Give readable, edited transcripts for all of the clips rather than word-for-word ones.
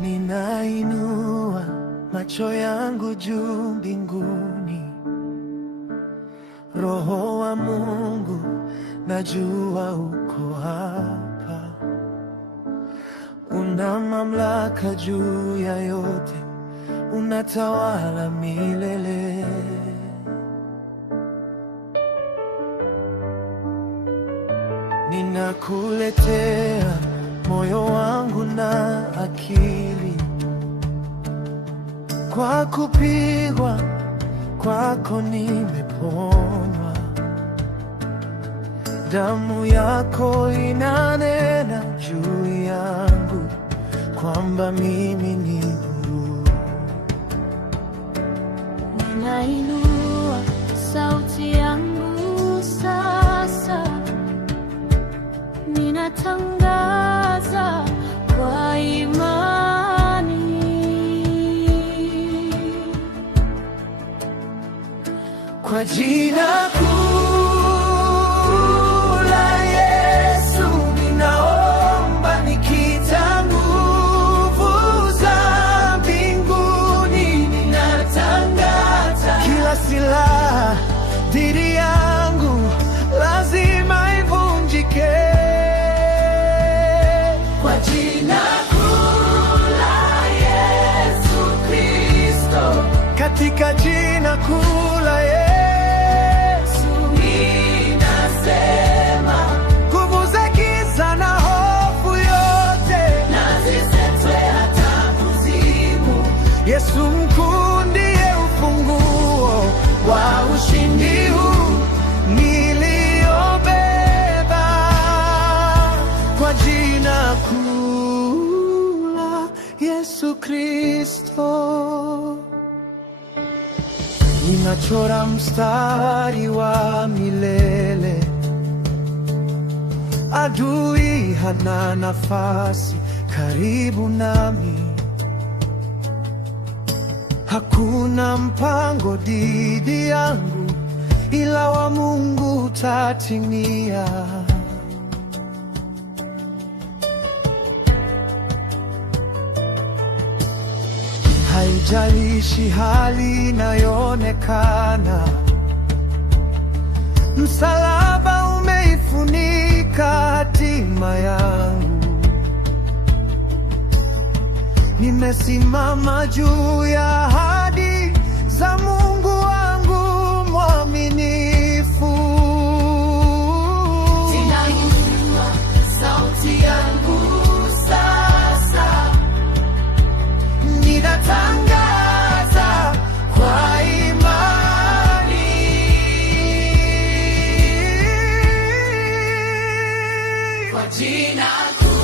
Ninainua macho yangu juu mbinguni, Roho wa Mungu najua uko hapa. Una mamlaka juu ya yote, unatawala milele. Ninakuletea moyo wangu na akili, kwa kupigwa kwako nimeponywa. Damu yako inanena juu yangu kwamba mimi ni huru. Ninainua sauti yangu sasa, ninatangaza kwa imani, kwa jina kuu la Yesu ninaomba, nikita nguvu za mbinguni. Ninatangaza kila silaha dhidi yangu lazima ivunjike. Kwa jina kuu la Yesu Kristo, katika jina kuu la Yesu ninasema, nguvu za giza na hofu yote na zisetwe hata kuzimu. Yesu mkuu ndiye ufunguo wa ushindi huu niliobeba. Kwa jina kuu la Yesu Kristo ninachora mstari wa milele. Adui hana nafasi karibu nami, hakuna mpango dhidi yangu, ila wa Mungu utatimia. Haijalishi hali inayoonekana, msalaba umeifunika hatima yangu. Nimesimama juu ya ahadi za Mungu wangu mwaminifu. Ninainua sauti yangu sasa, ninatangaza kwa imani, kwa jina kuu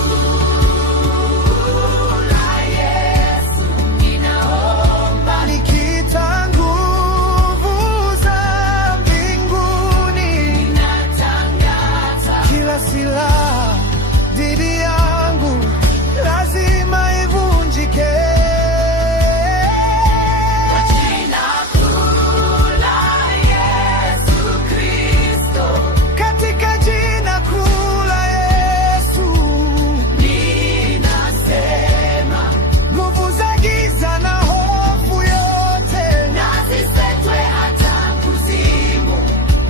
la Yesu ninaomba, nikita nguvu za mbinguni. Ninatangaza kila silaha dhidi yangu lazima ivunjike.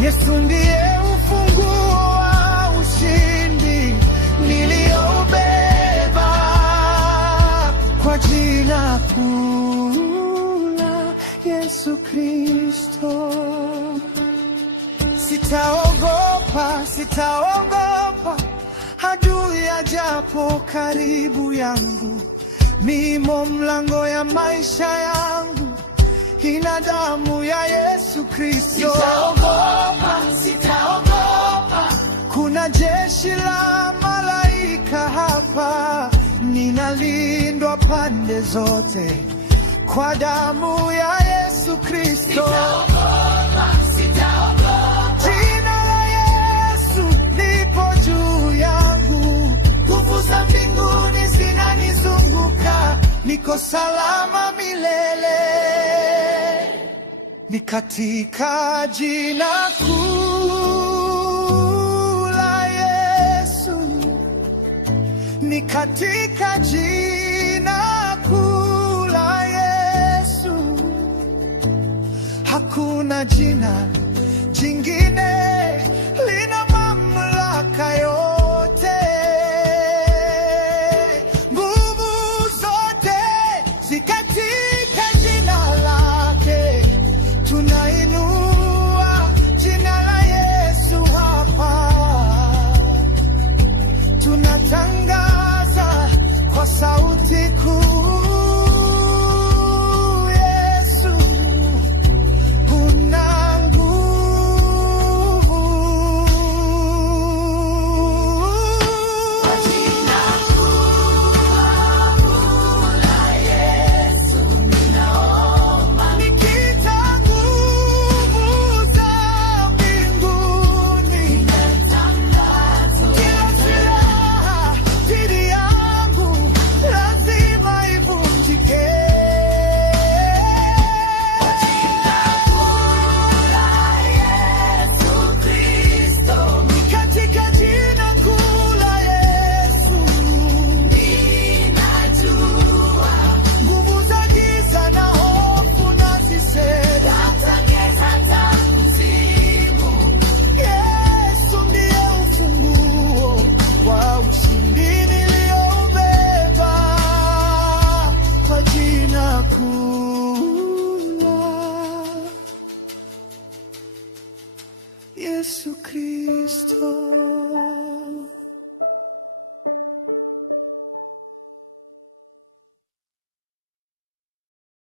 Yesu ndiye ufunguo wa ushindi niliobeba. Kwa jina kuu la Yesu Kristo sitaogopa, sitaogopa adui ajapo karibu yangu. Nimo mlango ya maisha yangu, ina damu ya Yesu Kristo. Sitaogopa, sitaogopa. Kuna jeshi la malaika hapa, ninalindwa pande zote kwa damu ya Yesu Kristo. Sitaogopa, sitaogopa. Jina la Yesu lipo juu yangu, nguvu za mbinguni zinanizunguka, niko salama milele. Ni katika jina kuu la Yesu, ni katika jina hakuna jina jingine